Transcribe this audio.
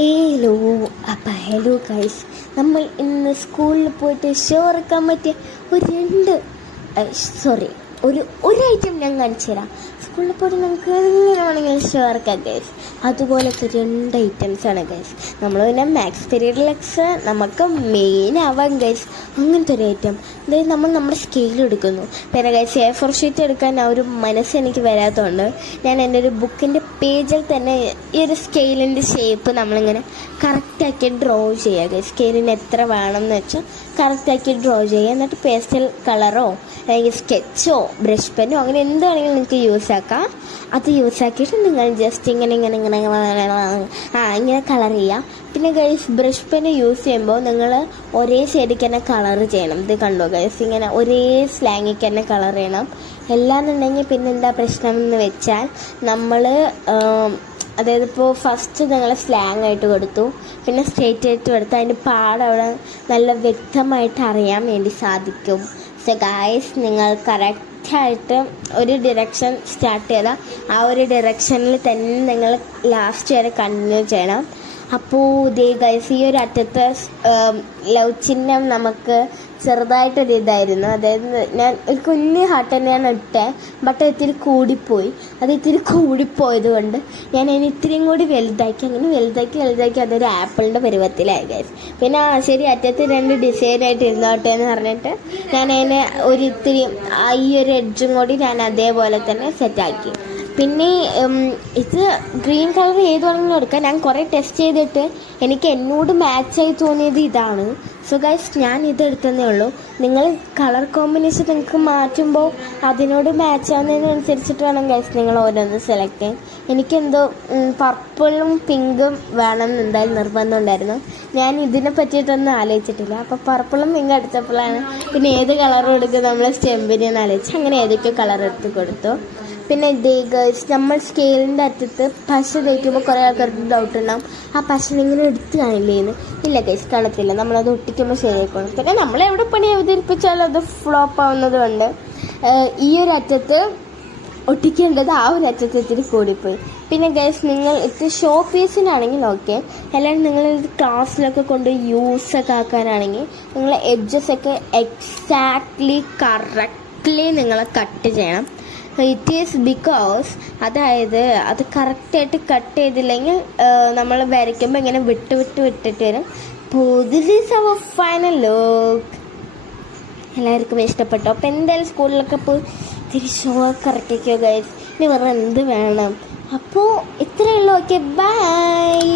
Hello. അപ്പം hello guys, നമ്മൾ ഇന്ന് സ്കൂളിൽ പോയിട്ട് ഷോ ഇറക്കാൻ പറ്റിയ ഒരു ഐറ്റം ഞാൻ കാണിച്ചു തരാം. സ്കൂളിൽ പോയിട്ട് നമുക്ക് എങ്ങനെ വേണമെങ്കിലും ഷോ ഇറക്കാം ഗൈസ്. അതുപോലത്തെ 2 ഐറ്റംസാണ് ഗൈസ്. നമ്മൾ പിന്നെ മാത്സ് പീരീഡിലൊക്കെ നമുക്ക് മെയിൻ ആവാം ഗൈസ്. അങ്ങനത്തെ ഒരു ഐറ്റം. അതായത് നമ്മൾ നമ്മുടെ സ്കെയിൽ എടുക്കുന്നു. പിന്നെ ഗൈസ് A4 ഷീറ്റ് എടുക്കാൻ ആ ഒരു മനസ്സ് എനിക്ക് വരാത്തതുകൊണ്ട് ഞാൻ എൻ്റെ ഒരു ബുക്കിൻ്റെ പേജിൽ തന്നെ ഈ ഒരു സ്കെയിലിൻ്റെ ഷേപ്പ് നമ്മളിങ്ങനെ കറക്റ്റാക്കി ഡ്രോ ചെയ്യുക ഗൈസ്. സ്കെയിലിന് എത്ര വേണം എന്ന് വെച്ചാൽ കറക്റ്റാക്കി ഡ്രോ ചെയ്യുക. എന്നിട്ട് പേസ്റ്റൽ കളറോ അല്ലെങ്കിൽ സ്കെച്ചോ ബ്രഷ് പെന്നോ അങ്ങനെ എന്ത് വേണമെങ്കിലും നിങ്ങൾക്ക് യൂസ് ആക്കാം. അത് യൂസ് ആക്കിയിട്ട് നിങ്ങൾ ജസ്റ്റ് ഇങ്ങനെ കളർ ചെയ്യാം. പിന്നെ ഗൈസ് ബ്രഷ് പെന്ന് യൂസ് ചെയ്യുമ്പോൾ നിങ്ങൾ ഒരേ ഷെയ്ഡിക്ക് തന്നെ കളർ ചെയ്യണം. ഇത് കണ്ടോ ഗൈസ്, ഇങ്ങനെ ഒരേ സ്ലാങ്ങിക്ക് തന്നെ കളർ ചെയ്യണം. എല്ലാന്നുണ്ടെങ്കിൽ പിന്നെ എന്താ പ്രശ്നം എന്ന് വെച്ചാൽ നമ്മൾ അതായത് ഇപ്പോൾ ഫസ്റ്റ് നിങ്ങൾ സ്ലാങ് ആയിട്ട് കൊടുത്തു, പിന്നെ സ്ട്രേറ്റ് ആയിട്ട് കൊടുത്തു, അതിൻ്റെ പാട് അവിടെ നല്ല വ്യക്തമായിട്ട് അറിയാൻ വേണ്ടി സാധിക്കും. സോ ഗൈസ്, നിങ്ങൾ കറക്റ്റായിട്ട് ഒരു ഡിറക്ഷൻ സ്റ്റാർട്ട് ചെയ്താൽ ആ ഒരു ഡിറക്ഷനിൽ തന്നെ നിങ്ങൾ ലാസ്റ്റ് വരെ കണ്ടിന്യൂ ചെയ്യണം. അപ്പോൾ ഇതേ ഗൈസ്, ഈ ഒരു അറ്റത്തെ ലവ് ചിഹ്നം നമുക്ക് ചെറുതായിട്ടൊരു ഇതായിരുന്നു. അതായത് ഞാൻ ഒരു കുഞ്ഞ് ഹാർട്ട് തന്നെയാണ് ഇട്ടത്, ബട്ട് ഇത്തിരി കൂടിപ്പോയി. അത് ഇത്തിരി കൂടിപ്പോയത് കൊണ്ട് ഞാൻ അതിന് ഇത്തിരിയും കൂടി വലുതാക്കി. അങ്ങനെ വലുതാക്കി അതൊരു ആപ്പിളിൻ്റെ പരുവത്തിലായി ഗൈസ്. പിന്നെ ശരി, അറ്റത്ത് 2 ഡിസൈനായിട്ട് ഇരുന്നോട്ടെ എന്ന് പറഞ്ഞിട്ട് ഞാൻ അതിനെ ഒരു ഇത്തിരി ഈ ഒരു എഡ്ജും കൂടി ഞാൻ അതേപോലെ തന്നെ സെറ്റാക്കി. പിന്നെ ഇത് ഗ്രീൻ കളർ ഏത് വേണമെങ്കിലും എടുക്കാം. ഞാൻ കുറേ ടെസ്റ്റ് ചെയ്തിട്ട് എനിക്ക് എന്നോട് മാച്ചായി തോന്നിയത് ഇതാണ്. സോ ഗൈസ്, ഞാൻ ഇതെടുത്തതേ ഉള്ളൂ. നിങ്ങൾ കളർ കോമ്പിനേഷൻ നിങ്ങൾക്ക് മാറ്റുമ്പോൾ അതിനോട് മാച്ച് ആവുന്നതിനനുസരിച്ചിട്ട് വേണം ഗൈസ് നിങ്ങൾ ഓരോന്ന് സെലക്ട് ചെയ്യാൻ. എനിക്കെന്തോ പർപ്പിളും പിങ്കും വേണം എന്ന് എന്തായാലും നിർബന്ധം ഉണ്ടായിരുന്നു. ഞാൻ ഇതിനെ പറ്റിയിട്ടൊന്നും ആലോചിച്ചിട്ടില്ല. അപ്പോൾ പർപ്പിളും പിങ്കും അടിച്ചപ്പോഴാണ് പിന്നെ ഏത് കളറും എടുക്കുക നമ്മൾ സ്റ്റെമ്പിനെന്ന് ആലോചിച്ച് അങ്ങനെ ഏതൊക്കെ കളർ എടുത്ത് കൊടുത്തു. പിന്നെ ഇതേ ഗൈസ്, നമ്മൾ സ്കെയിലിൻ്റെ അറ്റത്ത് പശ തേക്കുമ്പോൾ കുറേ ആൾക്കാർക്ക് ഡൗട്ട് ഉണ്ടാവും, ആ പശ ഇങ്ങനെ എടുത്ത് കാണില്ലേന്ന്. ഇല്ല ഗൈസ്, കാണത്തില്ല. നമ്മളത് ഒട്ടിക്കുമ്പോൾ ശരിയായിക്കോളും. പിന്നെ നമ്മൾ എവിടെ പണി അവതരിപ്പിച്ചാലും അത് ഫ്ലോപ്പ് ആവുന്നത് കൊണ്ട് ഈ ഒരു അറ്റത്ത് ഒട്ടിക്കേണ്ടത് ആ ഒരു അറ്റത്ത് ഇത്തിരി കൂടിപ്പോയി. പിന്നെ ഗൈസ്, നിങ്ങൾ ഇത് ഷോ പീസിനാണെങ്കിൽ ഓക്കെ, അല്ലെങ്കിൽ നിങ്ങളിത് ക്ലാസ്സിലൊക്കെ കൊണ്ട് യൂസൊക്കെ ആക്കാനാണെങ്കിൽ നിങ്ങൾ എഡ്ജസൊക്കെ എക്സാക്ട്ലി കറക്റ്റ്ലി നിങ്ങൾ കട്ട് ചെയ്യണം. ഇറ്റ് ഈസ് ബിക്കോസ് അതായത് അത് കറക്റ്റായിട്ട് കട്ട് ചെയ്തില്ലെങ്കിൽ നമ്മൾ വരയ്ക്കുമ്പോൾ ഇങ്ങനെ വിട്ടിട്ട് വരും. This is our final look. എല്ലാവർക്കും ഇഷ്ടപ്പെട്ടു. അപ്പോൾ എന്തായാലും സ്കൂളിലൊക്കെ പോയി തിരിച്ചു കറക്റ്റാക്കിയോ ഗൈസ്. ഇനി വേറെ എന്ത് വേണം? അപ്പോൾ ഇത്രയേ ഉള്ളൂ. Okay, by.